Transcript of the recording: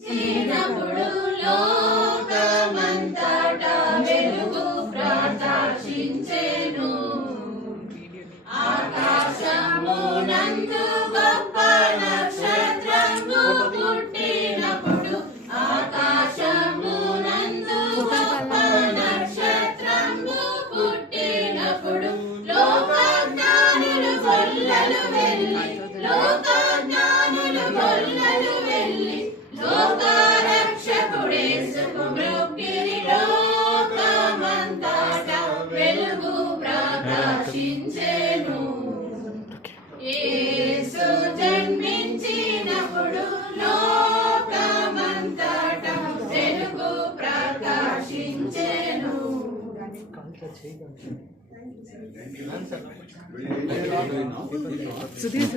చిన్నప్పుడు లోకమంతటా వెలుగు ప్రకాశించెను. ఆకాశమునందు గొప్ప నక్షత్రము పుట్టినప్పుడు, ఆకాశమునందు గొప్ప నక్షత్రము పుట్టినప్పుడు, లోకజ్ఞానులు గొల్లలు వెళ్ళి, లోకజ్ఞానులు గొల్లలు వెళ్ళి, లోకరక్షకుడేసుకు మృక్కిరి. లోకమంతటా వెలుగు ప్రకాశించెను. యేసు జన్మించినప్పుడు లోకమంతటా వెలుగు ప్రకాశించెను. సుధీర్